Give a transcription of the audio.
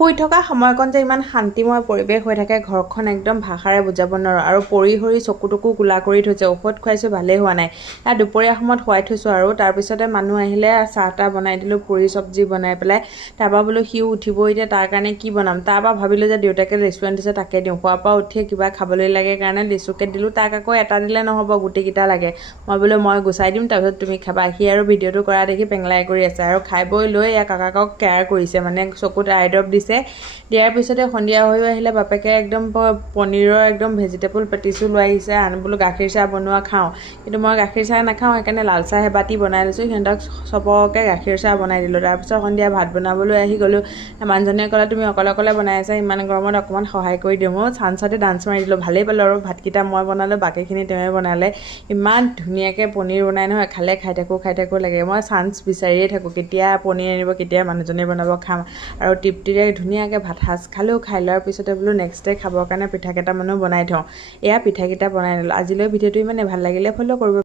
শুই থকা সময়কণ যে ইমান শান্তিময় পৰিৱেশ হৈ থাকে ঘৰখন একদম ভাষাৰে বুজাব নোৱাৰোঁ আৰু পৰি সৰি চকুটকু কোলা কৰি থৈছে ঔষধ খুৱাইছোঁ ভালেই হোৱা নাই দুপৰীয়া সময়ত শুৱাই থৈছোঁ আৰু তাৰপিছতে মানুহ আহিলে চাহ তাহ বনাই দিলোঁ পুৰি চব্জি বনাই পেলাই তাৰপৰা বোলো সিও উঠিব এতিয়া তাৰ কাৰণে কি বনাম তাৰপৰা ভাবিলোঁ যে দেউতাকে ৰেষ্টুৰেণ্ট দিছে তাকে দিওঁ খোৱাৰ পৰা উঠিয়ে কিবা খাবলৈ লাগে কাৰণে লিচুকে দিলোঁ তাক আকৌ এটা দিলে নহ'ব গোটেইকেইটা লাগে মই বোলো মই গুচাই দিম তাৰপিছত তুমি খাবা সি আৰু ভিডিঅ'টো কৰা দেখি পেংলাই কৰি আছে আৰু খাই বৈ লৈ কাকাকক কেয়াৰ কৰিছে মানে চকুত আই ড্ৰপ দিছে দিয়াৰ পিছতে সন্ধিয়া হৈ আহিলে বাপেকে একদম পনীৰৰ একদম ভেজিটেবল পেটিছো লৈ আহিছে বোলো গাখীৰ চাহ বনোৱা খাওঁ কিন্তু মই গাখীৰ চাহ নাখাওঁ সেইকাৰণে লাল চাহ এবাতি বনাই লৈছোঁ সিহঁতক চবকে গাখীৰ চাহ বনাই দিলোঁ তাৰপিছত সন্ধিয়া ভাত বনাবলৈ আহি গ'লোঁ মানুহজনীয়ে ক'লে তুমি অকলে অকলে বনাই আছা ইমান গৰমত অকণমান সহায় কৰি দিওঁ মই চাঞ্চতে ডান্স মাৰি দিলোঁ ভালেই পালোঁ আৰু ভাতকেইটা মই বনালোঁ বাকীখিনি তেওঁৱে বনালে ইমান ধুনীয়াকৈ পনীৰ বনাই নহয় খালে খাই থাকোঁ লাগে মই চান্স বিচাৰিয়ে থাকোঁ কেতিয়া পনীৰ আনিব কেতিয়া মানুহজনীয়ে বনাব খাম আৰু তৃপ্তিৰে ধুনীয়াকৈ ভাত সাজ খালেও খাই লোৱাৰ পিছতে বোলো নেক্সট ডে খাবৰ কাৰণে পিঠা কেইটামানো বনাই থওঁ এয়া পিঠাকেইটা বনাই দিলোঁ আজিলৈ ভিডিঅ'টো ইমানে ভাল লাগিলে ফ'ল' কৰিব